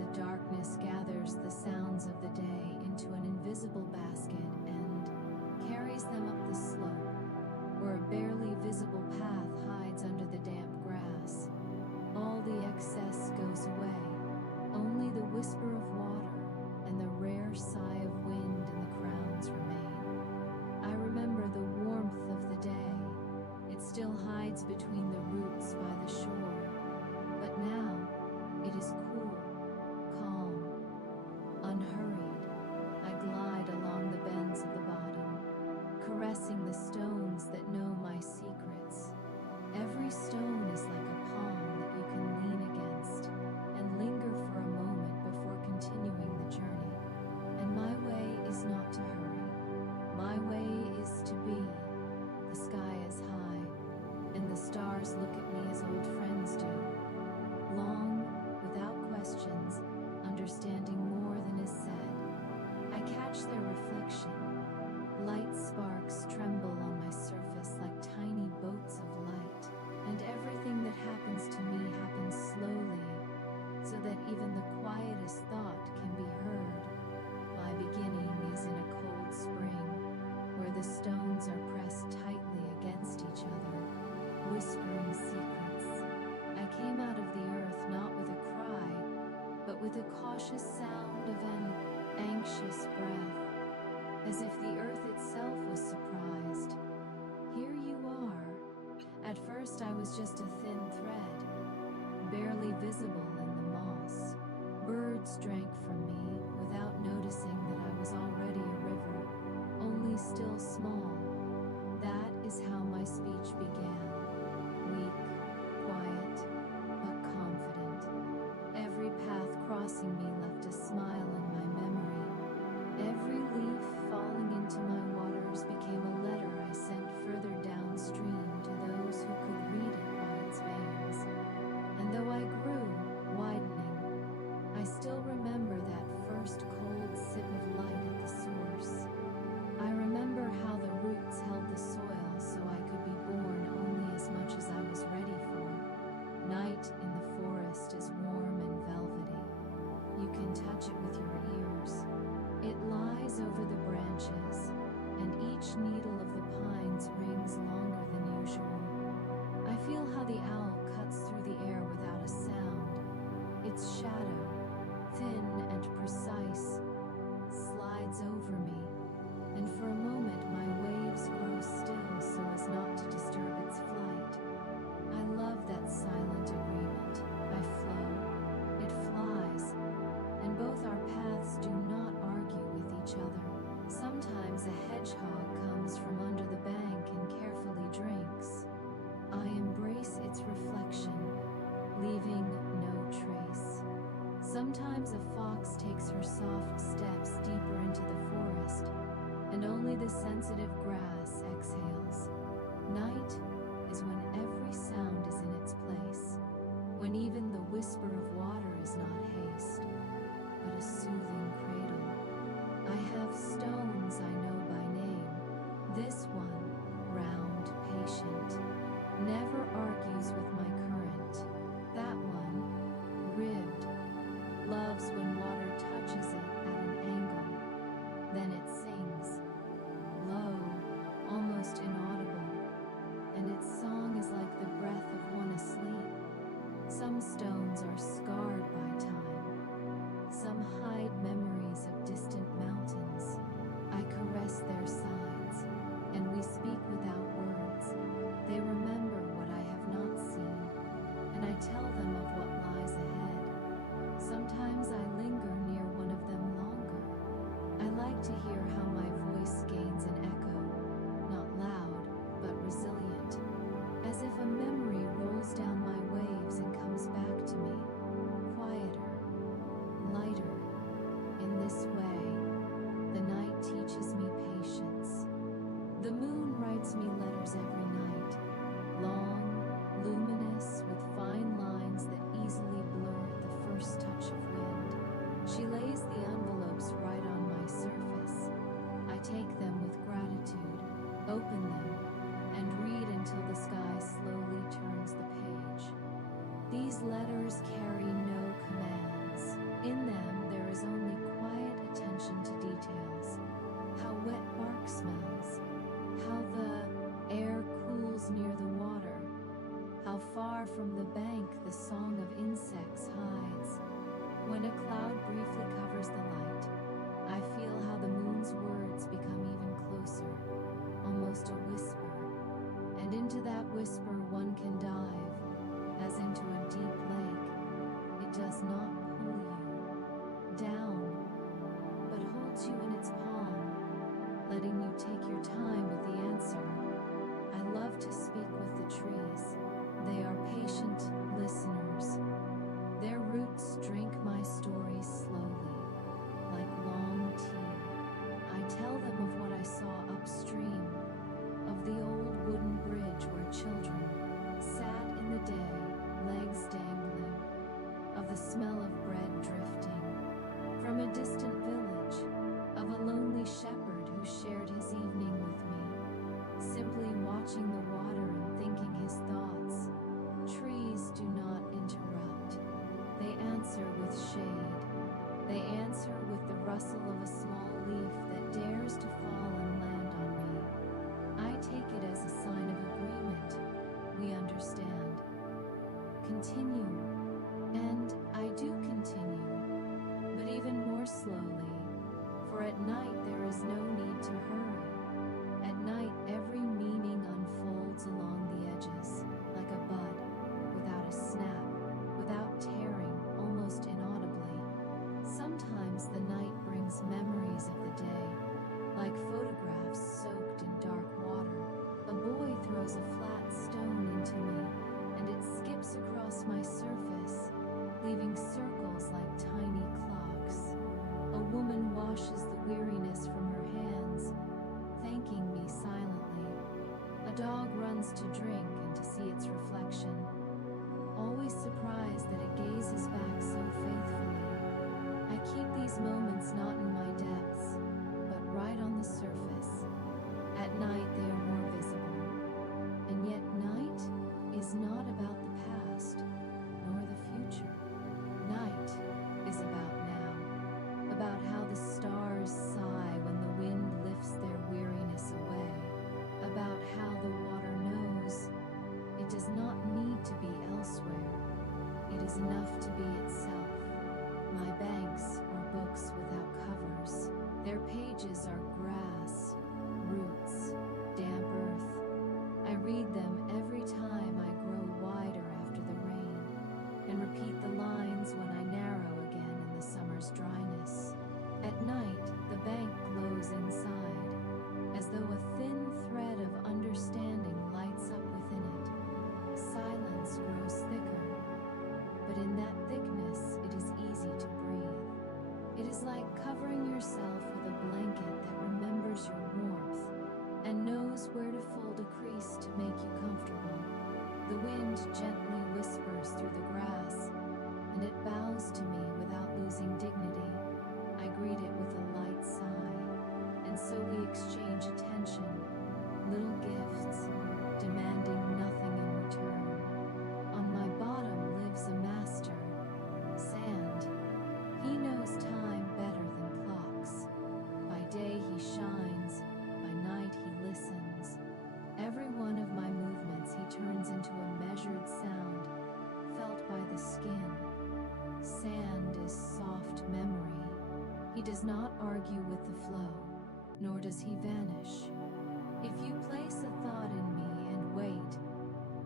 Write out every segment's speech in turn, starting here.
the darkness gathers the sounds of the day into an invisible basket and carries them up the slope, where a barely visible path hides under the damp grass. All the excess goes away, only the whisper of water and the rare sigh of wind in the crowns remain. I remember the warmth of the day. It still hides between the roots by the shore, but now it is cool, calm, unhurried. I glide along the bends of the bottom, caressing the stones that know my secrets. Every stone is like a palm that you can lean against and linger for a moment before continuing the journey. And my way is not to hurry. My way is to be. The sky is high, and the stars look at me as old friends do. Long, without questions, understanding more than is said. I catch their reflection. Light sparks tremble on my surface like tiny boats of light, and everything that happens to me happens slowly, so that even the quietest thought can be heard. My beginning is in a cold spring, where the stones are pressed tightly against each other, whispering secrets. I came out of the earth not with a cry, but with a cautious sound of an anxious breath, as if the earth itself was surprised. Here you are. At first I was just a thin thread, barely visible in the moss. Birds drank from me without noticing that I was already a river, only still small. That is how my speech began, weak, quiet, but confident. Every path crossing me left a smile in my memory. Every leaf falling into my waters became a letter I sent further downstream to those who could read it by its veins. And though I grew, widening, I still remember that first cold sip of light at the source. I remember how the roots held the soil so I could be born only as much as I was ready for. Night in the forest is warm and velvety. You can touch it with your ears. It lies over the branches, and each needle of the pines rings longer than usual. I feel how the owl cuts through the air without a sound. Its shadow, thin and precise, slides over me, and for a moment my waves grow still so as not to disturb its flight. I love that silent agreement. I flow, it flies, and both our paths do not argue with each other. Sometimes a hedgehog comes from under the bank and carefully drinks. I embrace its reflection, leaving no trace. Sometimes a fox takes her soft steps deeper into the forest, and only the sensitive grass exhales. Night is when every sound is in its place, when even the whisper of water is not haste, but a soothing cradle. I have stones I know by name. This one, round, patient, never argues with my current. That one, ribbed, loves when water touches it at an angle. Then it sings, low, almost inaudible, and its song is like the breath of one asleep. Some stones are scarred by time. Some hide memories of distant mountains. I caress their sides, and we speak without words. They remember what I have not seen, and I tell them of what lies ahead. Sometimes I linger near one of them longer. I like to hear how my voice gains an echo, not loud, but resilient, as if a memory rolls down my waves and comes back to me, quieter, lighter. In this way, the night teaches me patience. The moon writes me letters every night, long, luminous, with fine lines that easily blur at the first touch of wind. She lays the envelopes right on my surface, Far from the bank, the song of insects hides. When a cloud briefly covers the light, I feel how the moon's words become even closer, almost a whisper. And into that whisper one can dive, as into a deep lake. It does not pull you down, but holds you in its palm, letting you take your time with the answer. I love to speak with the trees. They are patient listeners. Their roots drink my story slowly, like long tea. I tell them of what I saw upstream, of the old wooden bridge where children sat in the day, legs dangling, of the smell of bread drifting from a distant village, of a lonely shepherd who shared his evening with me, simply watching the water and thinking his thoughts. Trees do not interrupt. They answer with shade. They answer with the rustle of a small leaf that dares to fall and land on me. I take it as a sign of agreement. We understand. Continue. And I do continue, but even more slowly, for at night there is no need to hurry. At night every meaning unfolds along the edges, like a bud, without a snap, without tearing, almost inaudibly. Sometimes the night brings memories of the day, like photographs soaked in dark water. A boy throws a flat stone into me, and it skips across my surface, leaving circles like tiny clocks. A woman washes the weariness from her hands, thanking me silently. A dog runs to drink and to see its reflection, always surprised that it gazes back so faithfully. I keep these moments not in my depths, but right on the surface. At night they are more visible. And yet night is not about the past, nor the future. Night is about now, about how the stars sigh when the wind lifts their weariness away, about how the water knows it does not need to be elsewhere. It is enough to be itself. My banks are books without covers. Their pages are grass, roots, damp earth. I read them every time I grow wider after the rain, and repeat the lines when I narrow again in the summer's dryness. At night, the bank glows inside, as though a thin thread of understanding lights up within it. Silence grows thicker, but in that thickness it is easy to breathe. It is like covering yourself with a blanket that remembers your warmth and knows where to fold a crease to make you comfortable. The wind gently whispers through the grass, and it bows to me without losing dignity. I greet it with a light sigh, and so we exchange attention, little gifts, demanding nothing in return. On my bottom lives a master, sand. He knows time better than clocks. By day he shines, by night he listens. Every one of my movements he turns into a measured sound, felt by the skin. Sand is soft memory. He does not argue with the flow, nor does he vanish. If you place a thought in me and wait,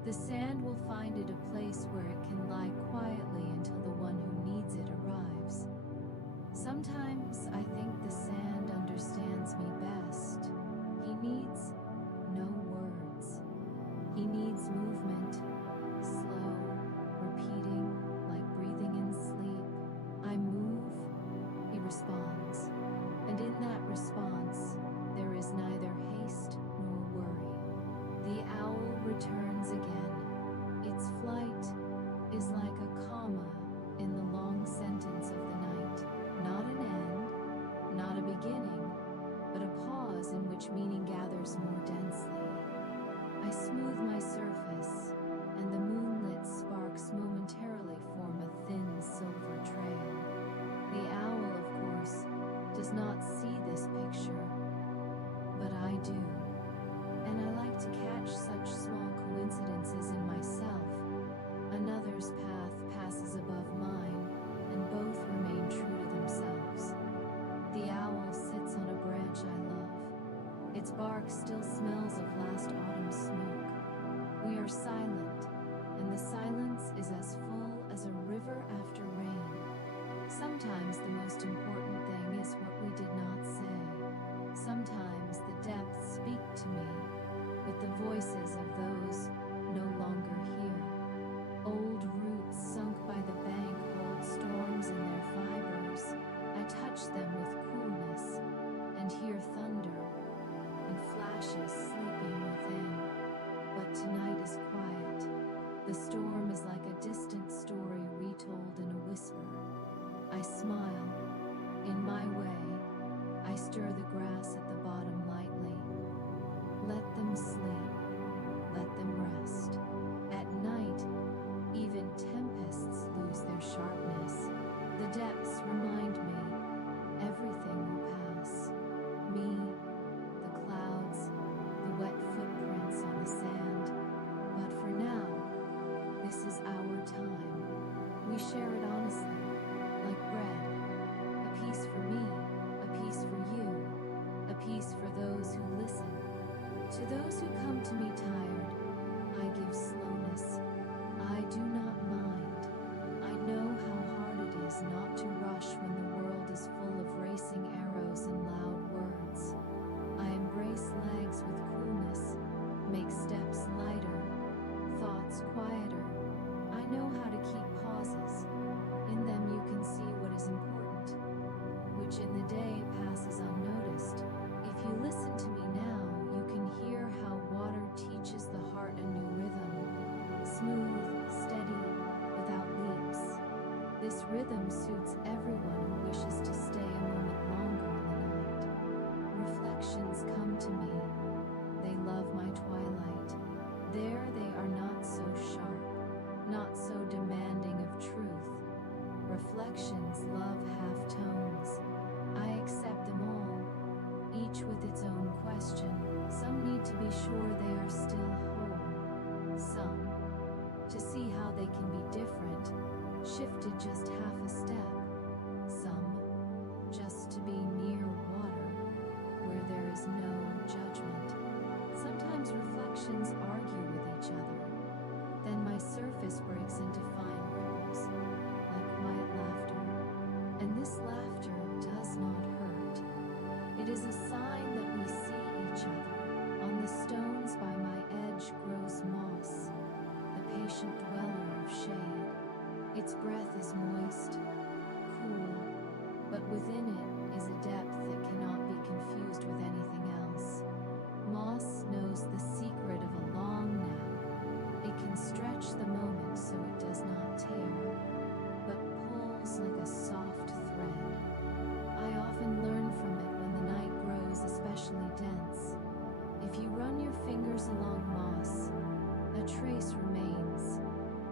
the sand will find it a place where it can lie quietly until the one who needs it arrives. Sometimes I think the sand understands me best. He needs no words. He needs movement, slow, repeating, like breathing in sleep. I move, he responds, and in that response, there is neither haste nor worry. The owl returns again. Its flight is like a comma in the long sentence of the night. Not an end, not a beginning, but a pause. Its bark still smells of last autumn's smoke. We are silent, and the silence is as full as a river after rain. Sometimes the most important thing is what we did not say. Sometimes the depths speak to me with the voices of those no longer here. Old roots sunk by the bank hold storms in their fibers. I touch them with coolness and hear thunder and flashes sleeping within. But tonight is quiet. The storm is like a distant story retold in a whisper. I smile. In my way, I stir the grass at the bottom lightly. Let them sleep. Let them rest. At night, even tempests lose their sharpness. The depths remind me everything will pass. Me, the clouds, the wet footprints on the sand. But for now, this is our time. We share it honestly, like bread. A piece for me, a piece for you, a piece for those who listen. To those who come to me tired, I give slowness. I do not mind. I know how hard it is not to rush when the world is full of racing arrows and loud words. I embrace legs with coolness, make steps lighter, thoughts quieter. I know how to keep pauses. In them you can see what is important, which in the day passes unnoticed. If you listen to me now, you can hear how water teaches the heart a new rhythm. Smooth, steady, without leaps. This rhythm suits everyone who wishes to stay a moment longer in the night. Reflections come to me. They love my twilight. There they are not so sharp, not so demanding of truth. Reflections love half-tones. I accept them all, each with its own question. Some need to be sure they are still whole. Some, to see how they can be different, shifted just half a step. Some, just to be near water, where there is no judgment. Sometimes reflections argue with each other. Then my surface breaks into fine ripples, like quiet laughter. And this laughter does not hurt. It is a sign that we see each other. On the stones by my edge grows moss, the patient dweller of shade. Its breath is moist, cool, but within it is a depth that cannot be confused with anything else. Moss knows the secret of a long now. It can stretch the moment so it does not tear, but pulls like a soft thread. I often learn from it when the night grows especially dense. If you run your fingers along moss, a trace remains,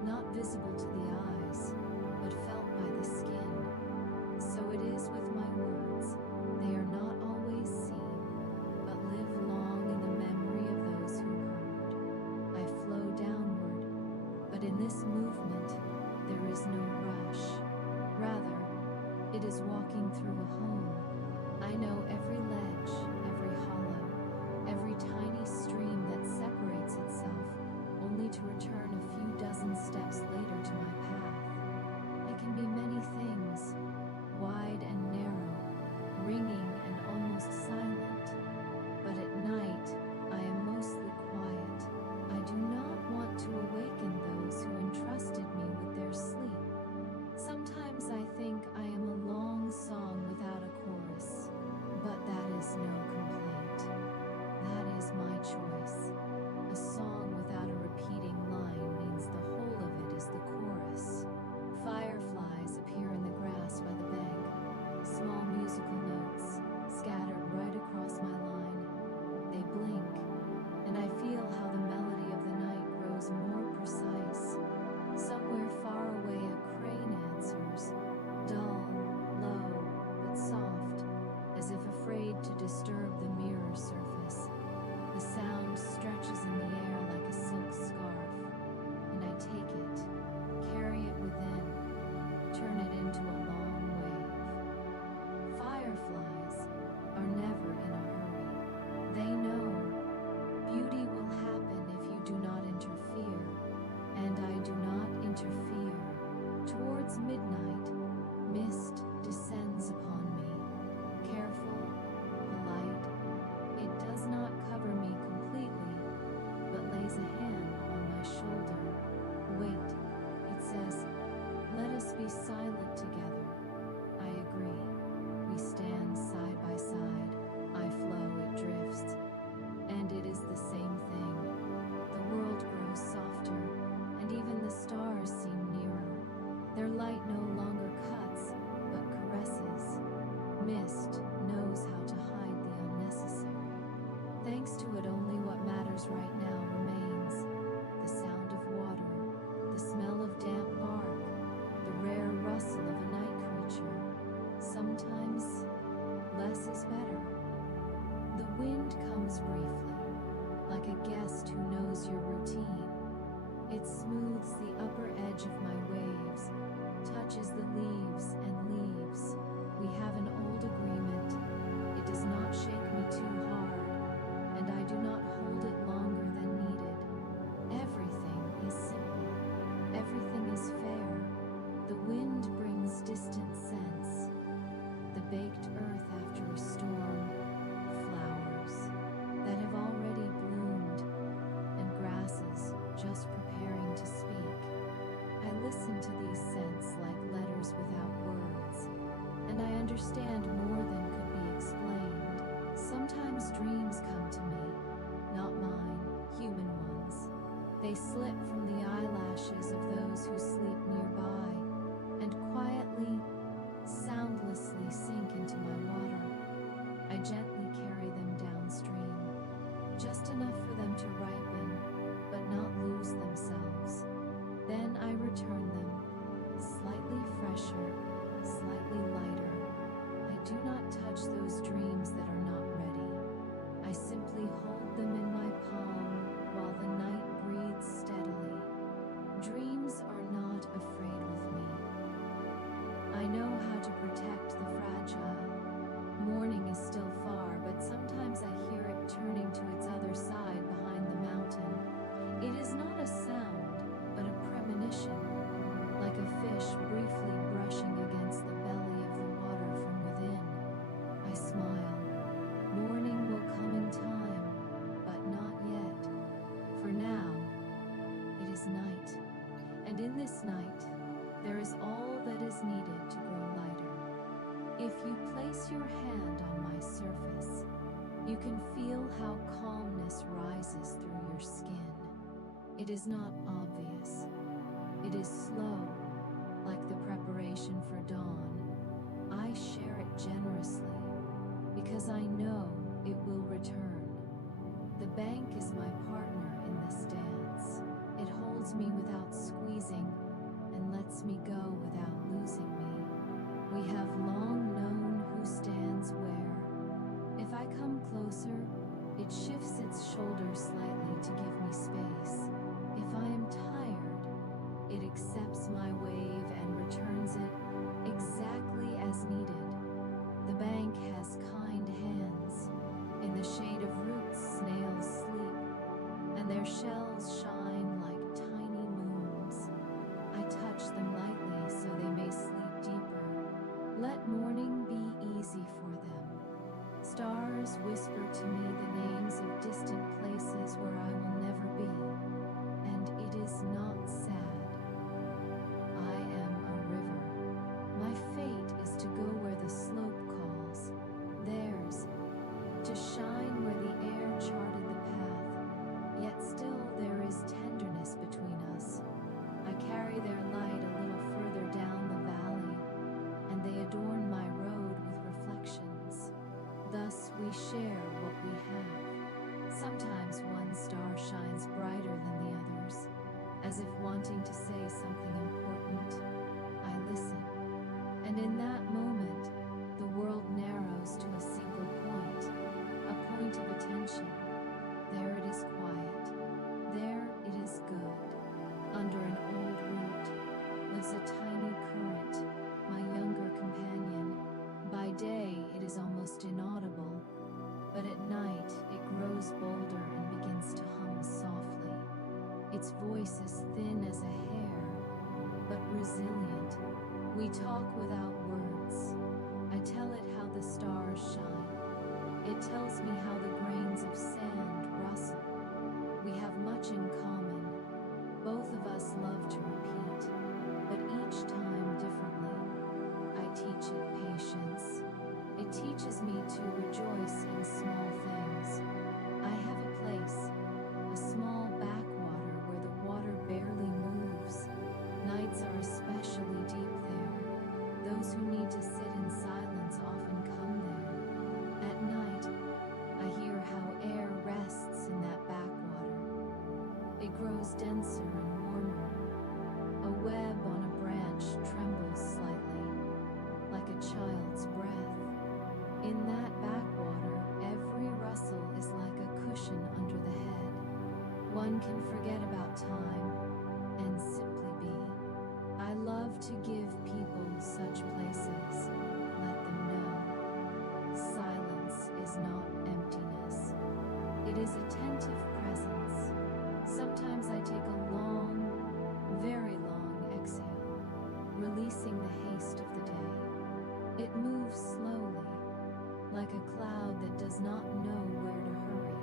not visible to the eyes, but felt by the skin. So it is with my words. They are not always seen, but live long in the memory of those who heard. I flow downward, but in this movement, there is no rush. Rather, it is walking through a home. I know every ledge, every hollow, every tiny stream that separates itself, only to return a few dozen steps later to my path. I can be many things, wide and narrow, ringing and almost silent. But at night, I am mostly quiet. I do not want to awaken those who entrusted me with their sleep. Sometimes I think I am a long song without a chorus, but that is no complaint. That is my choice. A song without a repeating line means the whole of it is the chorus. Fireflies appear in the grass by the bank, small musical notes scattered right across my line. They blink, and I feel how the melody of the night grows more precise. Somewhere far away a crane answers, dull, low, but soft, as if afraid to disturb the mirror surface. The sound stretches in the air like a silk scarf, and I take it, carry it within, turn it into a long wave. Fireflies are never in a hurry. They know mist knows how to hide the unnecessary. Thanks to it, only what matters right now remains: the sound of water, the smell of damp bark, the rare rustle of a night creature. Sometimes less is better. The wind comes briefly, like a guest who knows your routine. It smooths the upper edge of my waves, touches the leaves and leaves. We have an old agreement. It does not shake me too hard, and I do not hold it longer than needed. Everything is simple. Everything is fair. The wind brings distant scents. The baked earth after a storm, flowers that have already bloomed, and grasses just preparing to speak. I listen to these scents like letters without words, and I understand more than could be explained. Sometimes dreams come to me, not mine, human ones. They slip from the eyelashes of those who sleep nearby, and quietly, soundlessly sink into my water. I gently carry them downstream, just enough for them to ripen, but not lose themselves. Then I return them, slightly fresher, slightly lighter. I do not touch those dreams that are not ready. I simply hold them in my palm while the night breathes steadily. Dreams are not afraid with me. I know how to protect the fragile. Morning is still far, but sometimes I hear it turning to its other side behind the mountain. It is not a sound, but a premonition, like a fish briefly brushing against the belly of the water from within. I smile. Morning will come in time, but not yet. For now, it is night. And in this night, there is all that is needed to grow lighter. If you place your hand on my surface, you can feel how calmness rises through your skin. It is not obvious. It is slow, like the preparation for dawn. I share it generously, because I know it will return. The bank is my partner in this dance. It holds me without squeezing, and lets me go without losing me. We have long known who stands where. If I come closer, it shifts its shoulders slightly to give me space. If I am tired, it accepts my wave and returns it exactly as needed. The bank has kind hands. In the shade of roots, snails sleep, and their shells shine like tiny moons. I touch them lightly so they may sleep deeper. Let morning be easy for them. Stars whisper to me the names of distant places where I will never be, and it is not sad. I am a river. My fate is to go where the slope calls. Theirs, to shine where the air charted the path, yet still there is tenderness between us. I carry their light a little further down the valley, and they adorn my road with reflections. Thus we share what we have. Sometimes one star shines brighter than the others, as if wanting to say something important. I listen, and in that moment, the world narrows to a single point, a point of attention. There it is quiet. There it is good. Under an old root lives a tiny current, my younger companion. By day it is almost inaudible, but at night it grows bolder and begins to hum softly. Its voice is thin as a hair, but resilient. We talk without words. I tell it how the stars shine. It tells me how the grains of sand rustle. We have much in common. Both of us love to repeat, but each time differently. I teach it patience. It teaches me to rejoice in small things. I have a place, a small backwater where the water barely moves. Nights are especially deep there. Those who need to sit in silence often come grows denser and warmer. A web on a branch trembles slightly, like a child's breath. In that backwater, every rustle is like a cushion under the head. One can forget about time and simply be. I love to give people such places. Let them know. Silence is not emptiness. It is attentive presence. Sometimes I take a long, very long exhale, releasing the haste of the day. It moves slowly, like a cloud that does not know where to hurry.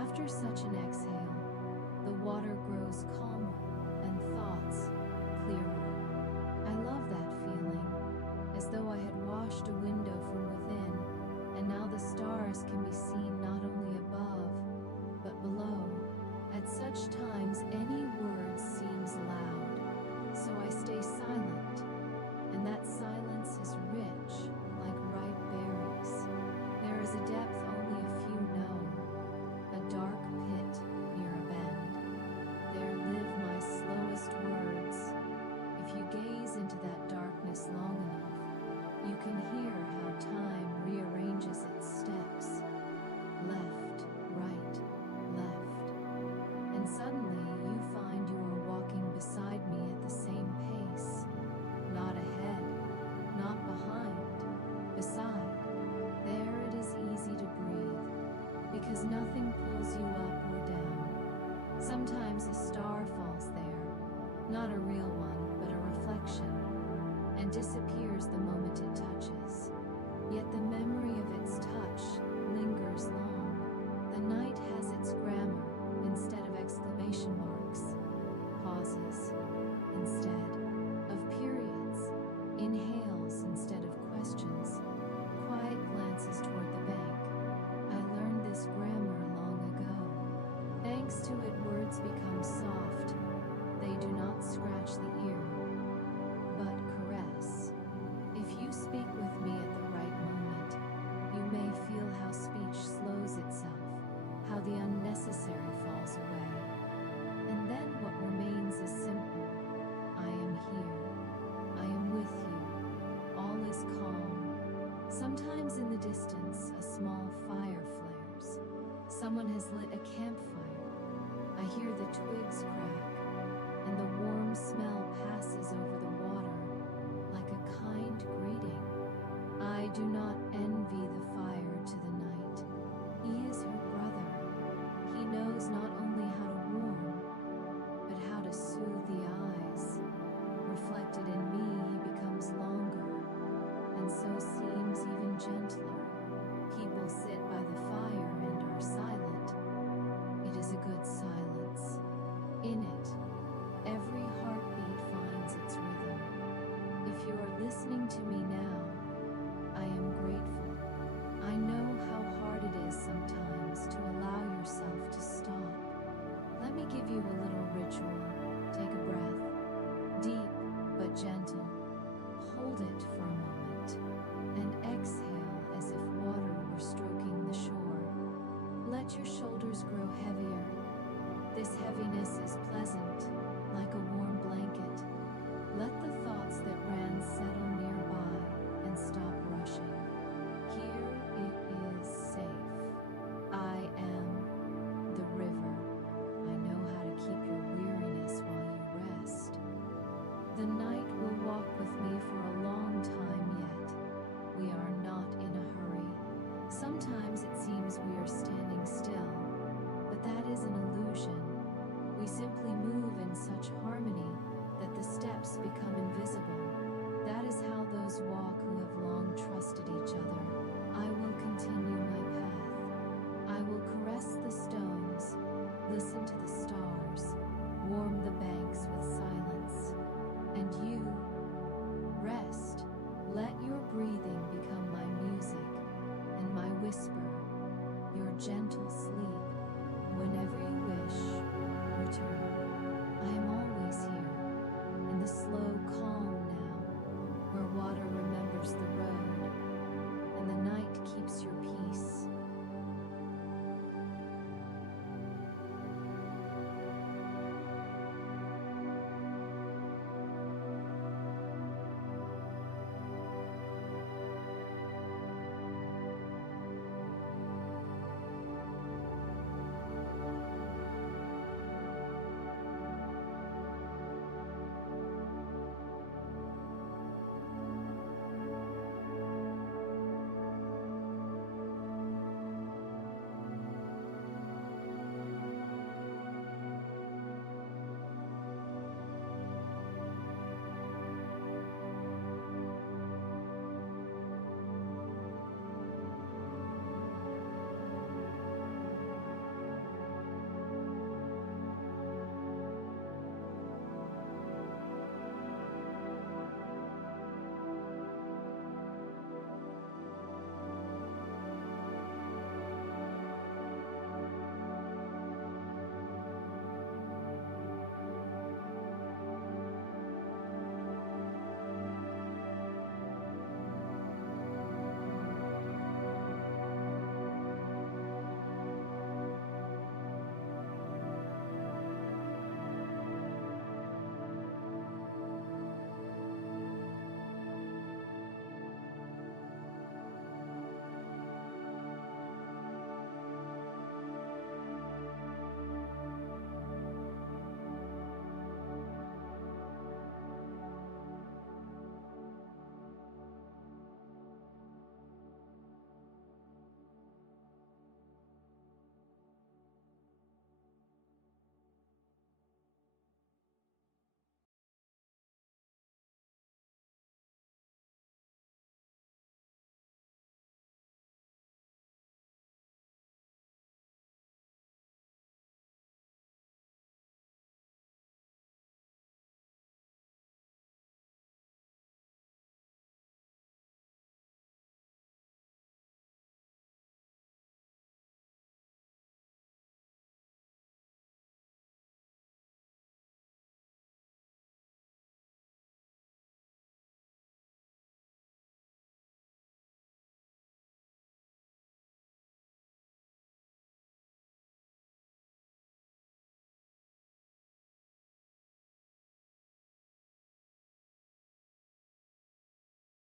After such an exhale, the water grows calmer and thoughts clearer. I love that feeling, as though I had washed a window from within, and now the stars can be seen not only above, but below. At such times, any word seems loud, so I stay silent, and that silence is rich, like ripe berries. There is a depth only a few know, a dark pit near a bend. There live my slowest words. If you gaze into that darkness long enough, you can hear how time rearranges its steps. Left, right, left. And suddenly you find you are walking beside me at the same pace. Not ahead, not behind, beside. There it is easy to breathe, because nothing pulls you up or down. Sometimes a star falls there, not a real one, but a reflection, and disappears the moment it touches. Yet the memory of its touch lingers long. The night has its grammar instead of exclamation marks, pauses instead of periods, inhales instead of questions, quiet glances toward the bank. I learned this grammar long ago. Thanks to it, words become soft. They do not scratch the ear, but caress. If you speak with me at the right moment, you may feel how speech slows itself, how the unnecessary falls away. And then what remains is simple. I am here. I am with you. All is calm. Sometimes in the distance, a small fire flares. Someone has lit a campfire. I hear the twigs crack, and the warm smell passes over the water like a kind greeting. I do not envy the fire to the night. He is her brother. He knows not only how to warm, but how to soothe the eyes. Reflected in me, he becomes longer, and so seems even gentler. People sit by the fire and are silent. It is a good silence. In it, every heartbeat finds its rhythm. If you are listening to me now, I am grateful. I know how hard it is sometimes to allow yourself to stop. Let me give you a little ritual. Take a breath, deep but gentle. Hold it for a moment, and exhale as if water were stroking the shore. Let your shoulders grow heavier. This heaviness is pleasant, like a warm blanket. Let the thoughts that ran settle nearby and stop rushing. Here it is safe. I am the river. I know how to keep your weariness while you rest. The night will walk with me for a long time yet. We are not in a hurry. Sometimes it seems we are standing still, but that is an illusion. We simply move in such harmony that the steps become invisible. That is how those walk who have long trusted each other. I will continue my path. I will caress the stones, listen to the stars, warm the banks with silence. And you, rest. Let your breathing